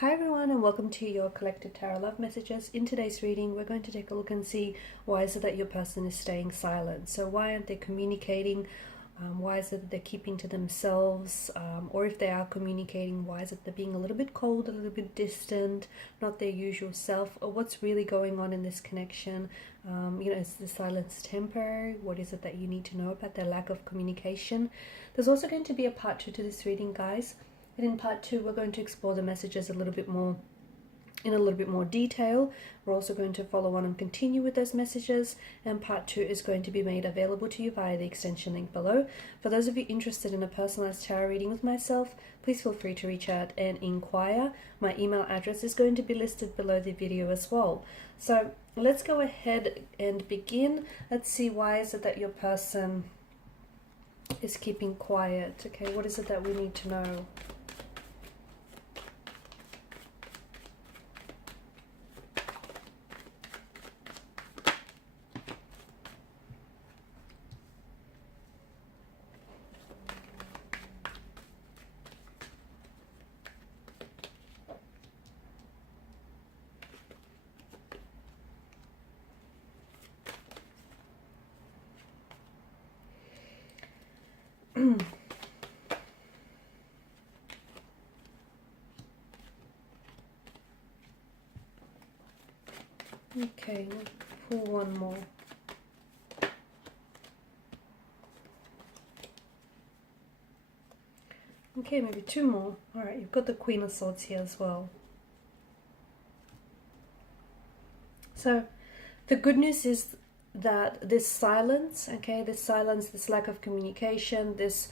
Hi everyone, and welcome to your collective tarot love messages. In today's reading, we're going to take a look and see why is it that your person is staying silent. So why aren't they communicating? Why is it that they're keeping to themselves? Or if they are communicating, why is it they're being a little bit cold, a little bit distant, not their usual self? Or what's really going on in this connection? Is the silence temporary? What is it that you need to know about their lack of communication? There's also going to be a part 2 to this reading, guys. And in part 2, we're going to explore the messages in a little bit more detail. We're also going to follow on and continue with those messages. And part 2 is going to be made available to you via the extension link below. For those of you interested in a personalized tarot reading with myself, please feel free to reach out and inquire. My email address is going to be listed below the video as well. So let's go ahead and begin. Let's see, why is it that your person is keeping quiet? Okay, what is it that we need to know? Okay, we'll pull one more. Okay, maybe two more. Alright, you've got the Queen of Swords here as well. So, the good news is that this silence, this lack of communication, this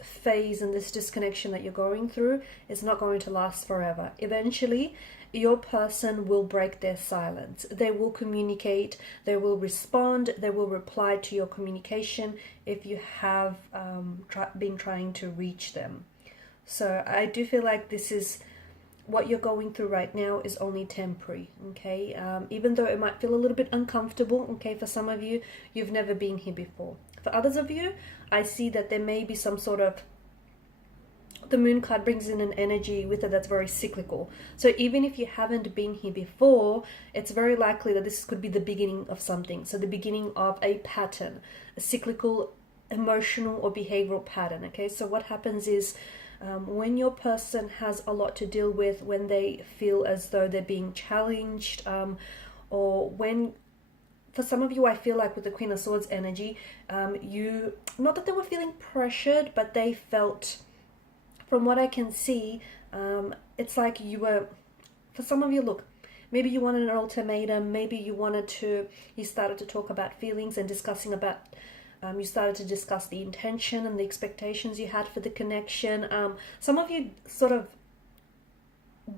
phase and this disconnection that you're going through is not going to last forever. Eventually, your person will break their silence. They will communicate, they will respond, they will reply to your communication if you have been trying to reach them. So I do feel like this is what you're going through right now is only temporary, okay? Even though it might feel a little bit uncomfortable, okay, for some of you, you've never been here before. For others of you, I see that there may be some sort of, the moon card brings in an energy with it that's very cyclical. So even if you haven't been here before, it's very likely that this could be the beginning of something. So the beginning of a pattern, a cyclical emotional or behavioral pattern, okay? So what happens is, when your person has a lot to deal with, when they feel as though they're being challenged, or when, for some of you, I feel like with the Queen of Swords energy, not that they were feeling pressured, but they felt, from what I can see, it's like you were, for some of you, look, maybe you wanted an ultimatum, maybe you started to talk about feelings and discussing about, you started to discuss the intention and the expectations you had for the connection. Some of you sort of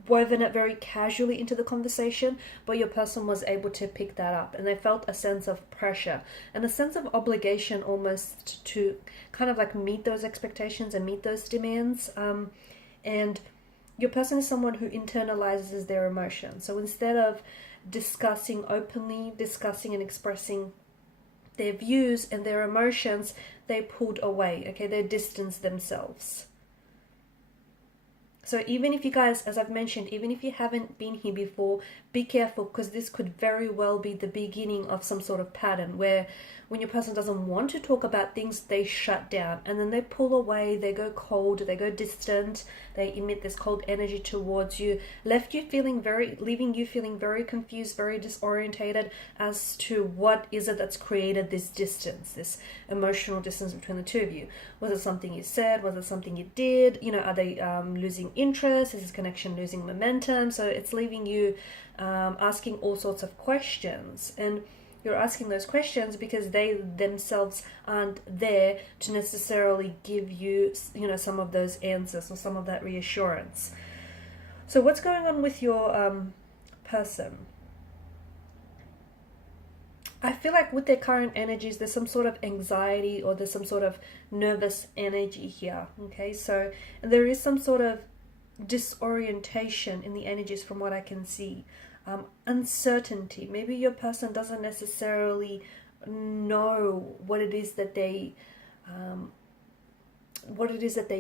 woven it very casually into the conversation, but your person was able to pick that up, and they felt a sense of pressure and a sense of obligation almost to kind of like meet those expectations and meet those demands. And your person is someone who internalizes their emotions. So instead of discussing openly, discussing and expressing their views and their emotions, they pulled away, okay? They distanced themselves. So even if you guys, as I've mentioned, even if you haven't been here before, be careful, because this could very well be the beginning of some sort of pattern where when your person doesn't want to talk about things, they shut down and then they pull away, they go cold, they go distant, they emit this cold energy towards you, leaving you feeling very confused, very disorientated as to what is it that's created this distance, this emotional distance between the two of you. Was it something you said? Was it something you did? Are they losing interest? Is this connection losing momentum? So it's leaving you asking all sorts of questions, and you're asking those questions because they themselves aren't there to necessarily give you, some of those answers or some of that reassurance. So what's going on with your person? I feel like with their current energies, there's some sort of anxiety or there's some sort of nervous energy here, okay? So there is some sort of disorientation in the energies from what I can see. Uncertainty. Maybe your person doesn't necessarily know what it is that they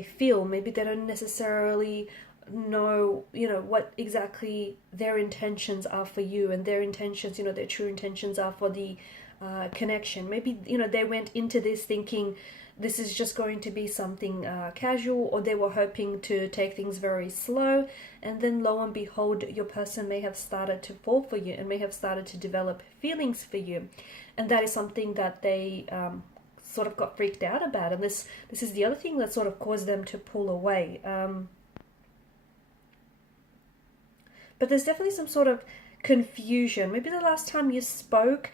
feel. Maybe they don't necessarily know, you know, what exactly their intentions are for you, and their intentions, you know, their true intentions are for the connection. Maybe, you know, they went into this thinking this is just going to be something casual, or they were hoping to take things very slow, and then lo and behold, your person may have started to fall for you and may have started to develop feelings for you, and that is something that they sort of got freaked out about, and this is the other thing that sort of caused them to pull away. But there's definitely some sort of confusion. Maybe the last time you spoke,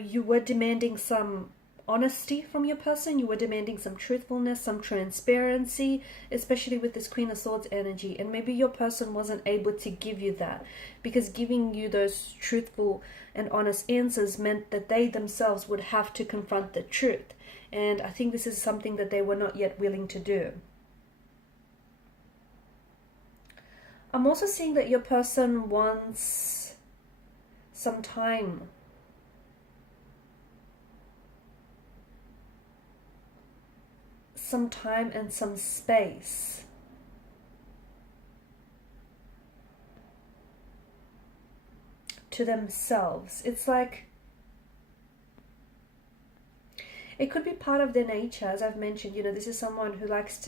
you were demanding some honesty from your person. You were demanding some truthfulness, some transparency, especially with this Queen of Swords energy. And maybe your person wasn't able to give you that, because giving you those truthful and honest answers meant that they themselves would have to confront the truth. And I think this is something that they were not yet willing to do. I'm also seeing that your person wants some time. Some time and some space. To themselves. It's like, it could be part of their nature, as I've mentioned. You know, this is someone who likes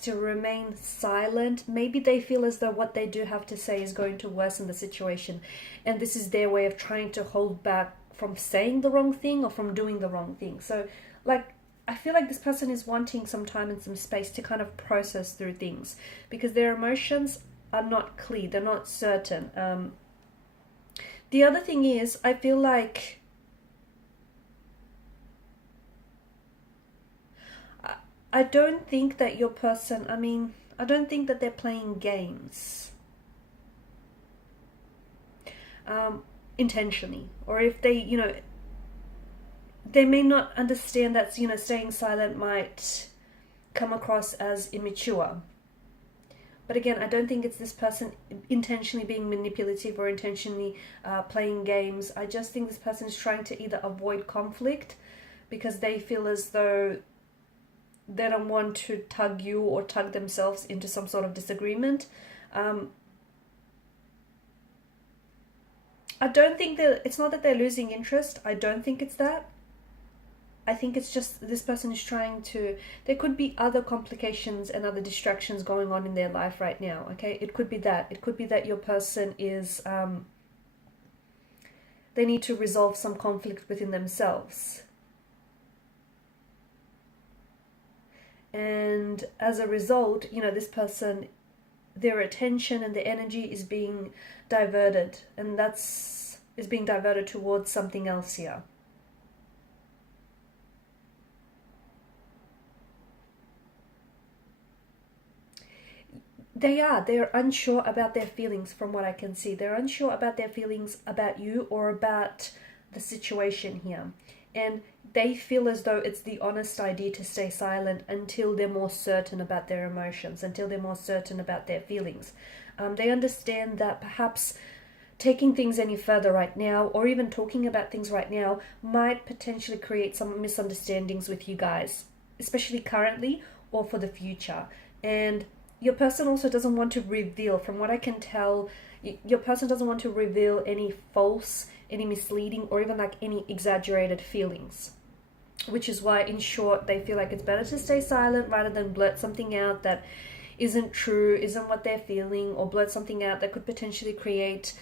to remain silent. Maybe they feel as though what they do have to say is going to worsen the situation, and this is their way of trying to hold back from saying the wrong thing or from doing the wrong thing. So, like, I feel like this person is wanting some time and some space to kind of process through things, because their emotions are not clear, they're not certain. The other thing is, I feel like I don't think that your person, I don't think that they're playing games intentionally. Or if they, you know, they may not understand that, you know, staying silent might come across as immature. But again, I don't think it's this person intentionally being manipulative or intentionally playing games. I just think this person is trying to either avoid conflict because they feel as though they don't want to tug you or tug themselves into some sort of disagreement. I don't think that, it's not that they're losing interest. I don't think it's that. I think it's just this person is trying to, there could be other complications and other distractions going on in their life right now, okay? It could be that. It could be that your person is, they need to resolve some conflict within themselves. And as a result, you know, this person, their attention and their energy is being diverted, and is being diverted towards something else here. They're unsure about their feelings from what I can see. They're unsure about their feelings about you or about the situation here. And they feel as though it's the honest idea to stay silent until they're more certain about their emotions, until they're more certain about their feelings. They understand that perhaps taking things any further right now, or even talking about things right now, might potentially create some misunderstandings with you guys, especially currently or for the future. And your person also doesn't want to reveal, from what I can tell, your person doesn't want to reveal any false, any misleading, or even like any exaggerated feelings. Which is why, in short, they feel like it's better to stay silent rather than blurt something out that isn't true, isn't what they're feeling, or blurt something out that could potentially create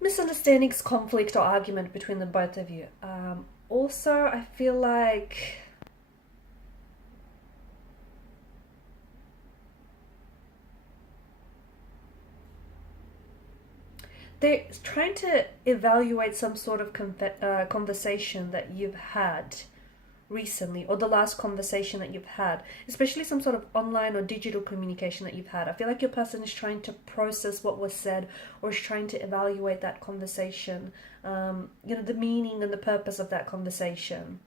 misunderstandings, conflict, or argument between the both of you. Also, I feel like they're trying to evaluate some sort of conversation that you've had recently, or the last conversation that you've had, especially some sort of online or digital communication that you've had. I feel like your person is trying to process what was said, or is trying to evaluate that conversation, you know, the meaning and the purpose of that conversation.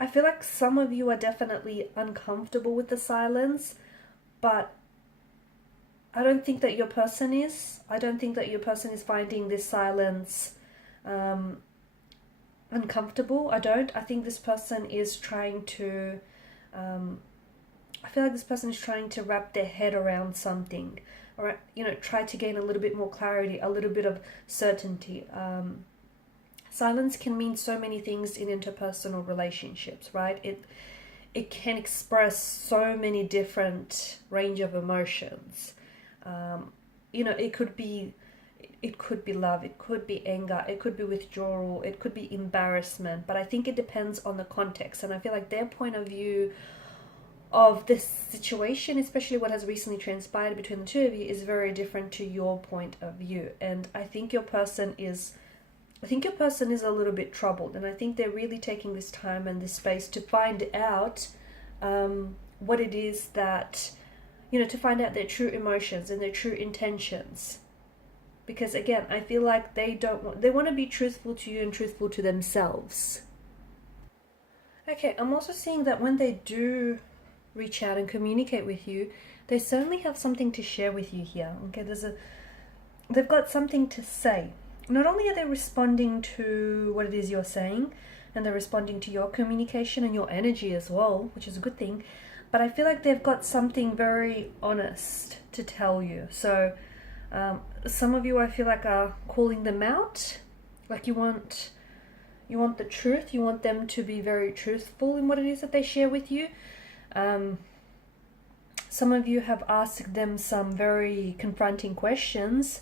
I feel like some of you are definitely uncomfortable with the silence, but I don't think that your person is. I don't think that your person is finding this silence uncomfortable. I think this person is trying to I feel like this person is trying to wrap their head around something, or try to gain a little bit more clarity, a little bit of certainty. Silence can mean so many things in interpersonal relationships, right? It can express so many different range of emotions. It could be love, it could be anger, it could be withdrawal, it could be embarrassment, but I think it depends on the context. And I feel like their point of view of this situation, especially what has recently transpired between the two of you, is very different to your point of view. And I think your person is a little bit troubled, and I think they're really taking this time and this space to find out what it is that, to find out their true emotions and their true intentions. Because again, I feel like they want to be truthful to you and truthful to themselves. Okay, I'm also seeing that when they do reach out and communicate with you, they certainly have something to share with you here. Okay, they've got something to say. Not only are they responding to what it is you're saying, and they're responding to your communication and your energy as well, which is a good thing, but I feel like they've got something very honest to tell you. So some of you, I feel like, are calling them out. Like you want the truth. You want them to be very truthful in what it is that they share with you. Some of you have asked them some very confronting questions,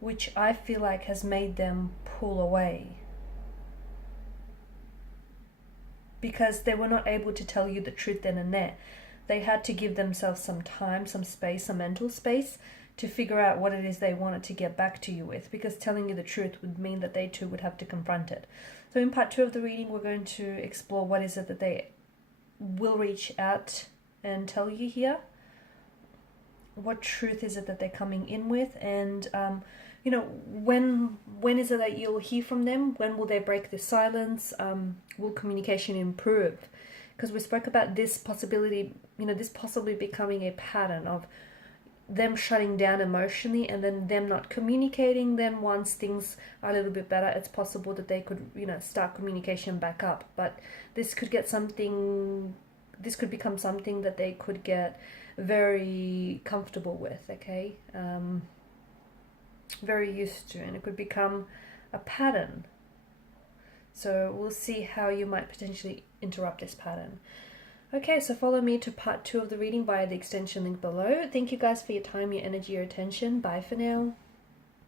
which I feel like has made them pull away, because they were not able to tell you the truth then and there. They had to give themselves some time, some space, some mental space to figure out what it is they wanted to get back to you with, because telling you the truth would mean that they too would have to confront it. So in part 2 of the reading, we're going to explore what is it that they will reach out and tell you here. What truth is it that they're coming in with? And when is it that you'll hear from them? When will they break the silence? Will communication improve? Because we spoke about this possibility, this possibly becoming a pattern of them shutting down emotionally and then them not communicating. Then once things are a little bit better, it's possible that they could, start communication back up. But this could become something that they could get very comfortable with, okay? Very used to, and it could become a pattern. So we'll see how you might potentially interrupt this pattern. Okay, so follow me to part 2 of the reading via the extension link below. Thank you guys for your time, your energy, your attention. Bye for now.